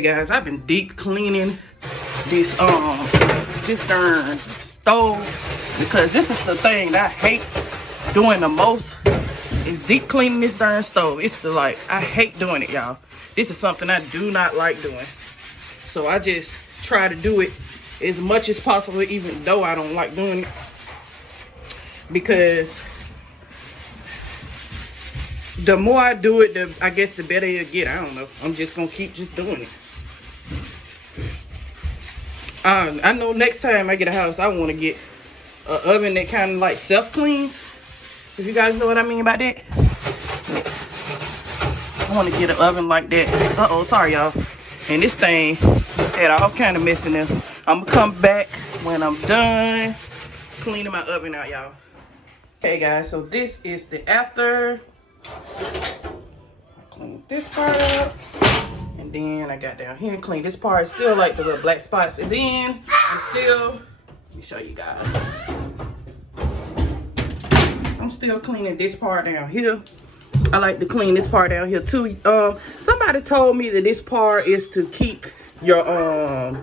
Hey guys, I've been deep cleaning this darn stove because this is the thing that I hate doing the most is deep cleaning this darn stove. It's the I hate doing it, y'all. This is something I do not like doing. So I just try to do it as much as possible, even though I don't like doing it. Because the more I do it, I guess the better it'll get. I don't know. I'm just gonna keep just doing it. I know next time I get a house, I want to get an oven that kind of like self-cleans. If you guys know what I mean about that. I want to get an oven like that. Uh-oh, sorry y'all. And this thing had all kind of mess in there. I'm gonna come back when I'm done cleaning my oven out, y'all. Okay guys, so this is the after. I clean this part up, and then I got down here and clean this part. Still like the little black spots, and then I'm still, let me show you guys. I'm still cleaning this part down here. I like to clean this part down here too. Somebody told me that this part is to keep your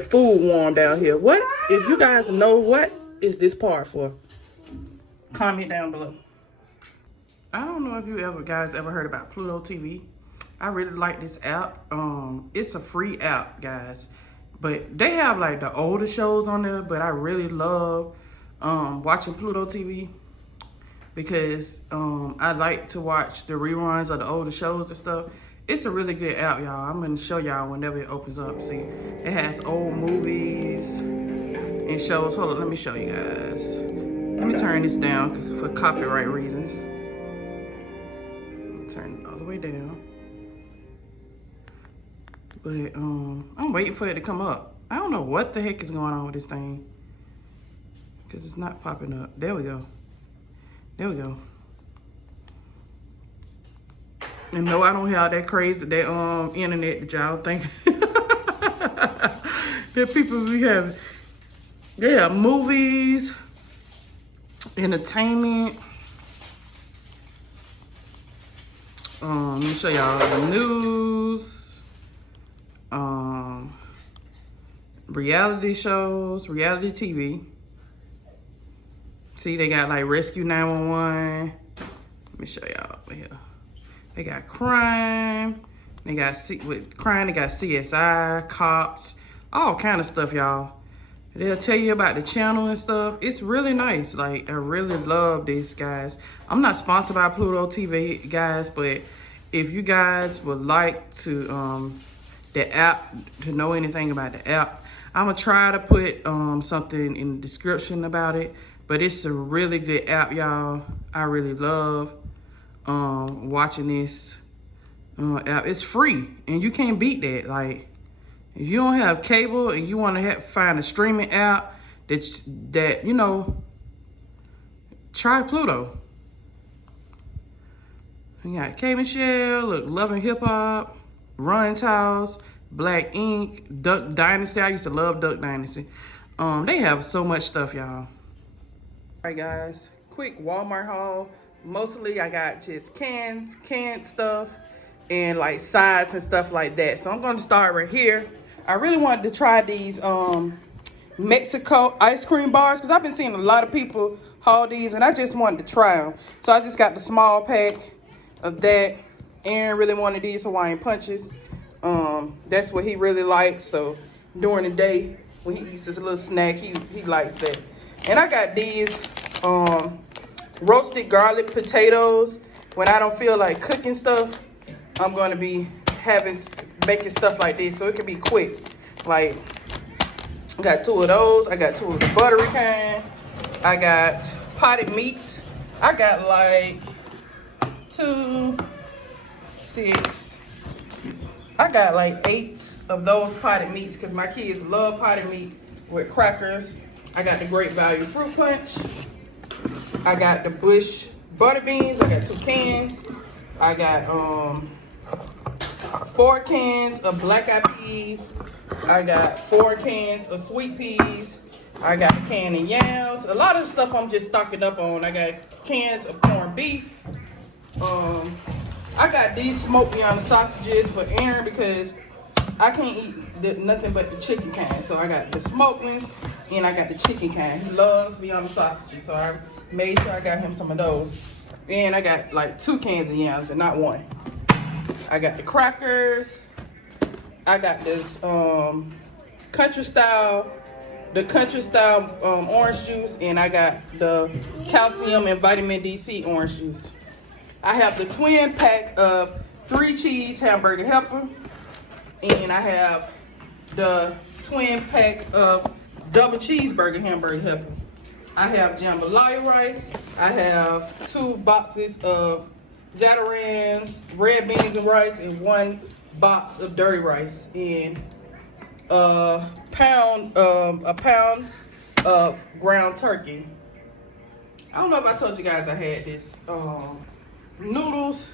food warm down here. What, if you guys know, what is this part for? Comment down below. I don't know if you guys ever heard about Pluto TV. I really like this app. It's a free app, guys, but they have like the older shows on there, but I really love watching Pluto TV because I like to watch the reruns of the older shows and stuff. It's a really good app, y'all. I'm gonna show y'all whenever it opens up. See, it has old movies and shows. Hold on, let me show you guys. Let me turn this down for copyright reasons. Turn it all the way down. But I'm waiting for it to come up. I don't know what the heck is going on with this thing, because it's not popping up. There we go. There we go. And no, I don't have that crazy that internet that y'all think that people be having. They have movies, entertainment. Let me show y'all the news, reality shows, reality TV. See, they got like Rescue 911. Let me show y'all over here. They got crime. They got crime. They got CSI, cops, all kind of stuff, y'all. They'll tell you about the channel and stuff. It's really nice. Like, I really love these guys. I'm not sponsored by Pluto TV, guys, but if you guys would like to the app, to know anything about the app, I'm gonna try to put something in the description about it. But it's a really good app, y'all. I really love watching this app. It's free, and you can't beat that. Like, if you don't have cable and you want to find a streaming app that you know, try Pluto. We got K Michelle, look, Love and Hip Hop, Run's House, Black Ink, Duck Dynasty. I used to love Duck Dynasty. They have so much stuff, y'all. All right, guys, quick Walmart haul. Mostly I got just canned stuff and like sides and stuff like that. So I'm gonna start right here. I really wanted to try these Mexico ice cream bars because I've been seeing a lot of people haul these, and I just wanted to try them. So I just got the small pack of that. Aaron really wanted these Hawaiian punches. That's what he really likes. So during the day when he eats his little snack, he likes that. And I got these roasted garlic potatoes. When I don't feel like cooking stuff, I'm going to be making stuff like this, so it can be quick. Like, I got 2 of those. I got 2 of the buttery kind. I got potted meats. I got like 2, 6. I got like 8 of those potted meats because my kids love potted meat with crackers. I got the Great Value Fruit Punch. I got the Bush butter beans. I got 2 cans. I got 4 cans of black eyed peas. I got 4 cans of sweet peas. I got a can of yams. A lot of stuff I'm just stocking up on. I got cans of corned beef. I got these smoked beyond sausages for Aaron because I can't eat nothing but the chicken kind. So I got the smoked ones and I got the chicken kind. He loves Beyond sausages, so I made sure I got him some of those. And I got like 2 cans of yams and not 1. I got the crackers. I got this country style orange juice, and I got the calcium and vitamin D orange juice. I have the twin pack of 3 cheese hamburger helper, and I have the twin pack of double cheeseburger hamburger helper. I have jambalaya rice. I have 2 boxes of Zatarans, red beans and rice, and 1 box of dirty rice, and a pound of ground turkey. I don't know if I told you guys I had this noodles.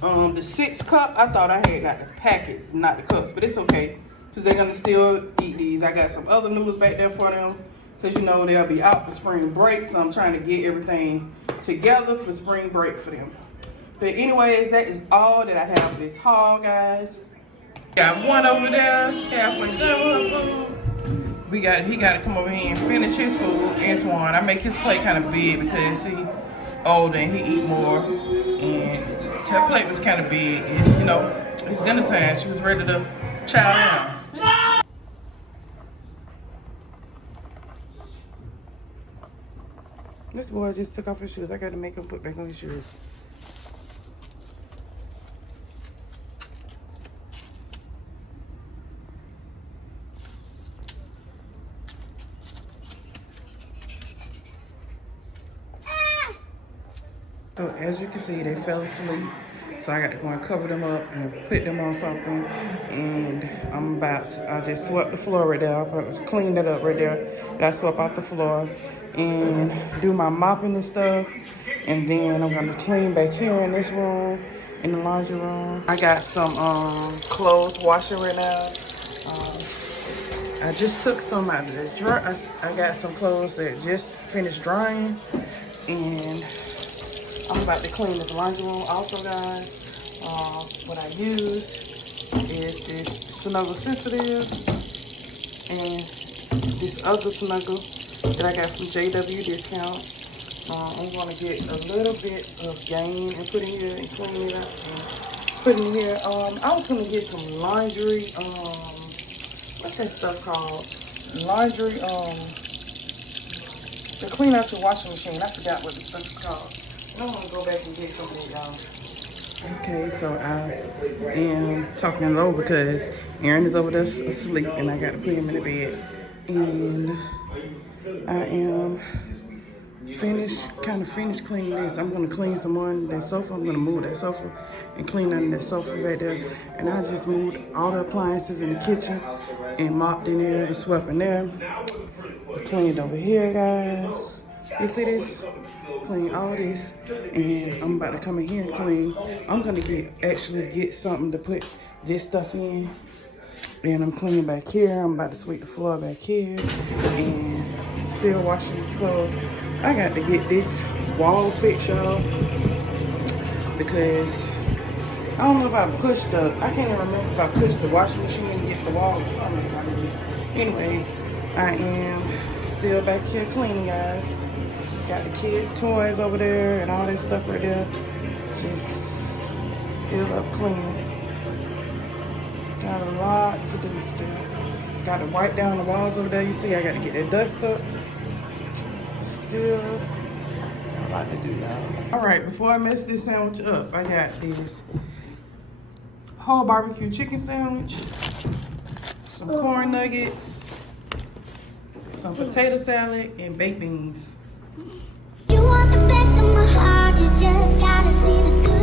The 6 cup, I thought I had got the packets, not the cups, but it's okay, because they're gonna still eat these. I got some other noodles back there for them, because you know they'll be out for spring break, so I'm trying to get everything together for spring break for them. But anyways, that is all that I have for this haul, guys. Got one over there, halfway done with her food. He got to come over here and finish his food. Antoine, I make his plate kind of big because he older and he eat more. And her plate was kind of big. And, you know, it's dinner time. She was ready to chow down. This boy just took off his shoes. I got to make him put back on his shoes. So as you can see, they fell asleep. So I got to go and cover them up and put them on something. And I just swept the floor right there. I cleaned it up right there. I swept out the floor and do my mopping and stuff. And then I'm going to clean back here in this room, in the laundry room. I got some clothes washing right now. I just took some out of the dryer. I got some clothes that just finished drying. And I'm about to clean this laundry room also, guys. What I use is this Snuggle Sensitive and this other Snuggle that I got from JW Discount. I'm going to get a little bit of Gain and put in here and clean it up and put in here. I was going to get some laundry, what's that stuff called? Laundry, to clean out your washing machine. I forgot what the stuff is called. I'm going to go back and get something, y'all. Okay, so I am talking low because Aaron is over there asleep and I got to put him in the bed. And I am finished cleaning this. I'm going to clean some more on that sofa. I'm going to move that sofa and clean under that sofa right there. And I just moved all the appliances in the kitchen and mopped in there and swept in there. Cleaned over here, guys. You see this? Clean all this, and I'm about to come in here and clean. I'm gonna actually get something to put this stuff in, and I'm cleaning back here. I'm about to sweep the floor back here, and still washing these clothes. I got to get this wall fixed, y'all, because I don't know if I can't even remember if I pushed the washing machine against the wall or something. Anyways, I am still back here cleaning, guys. Got the kids' toys over there and all that stuff right there. Just still up clean. Got a lot to do still. Got to wipe down the walls over there. You see, I got to get that dust up. Still a lot to do, y'all. All right, before I mess this sandwich up, I got this whole barbecue chicken sandwich, some corn nuggets, some potato salad, and baked beans. You want the best of my heart, you just gotta see the good.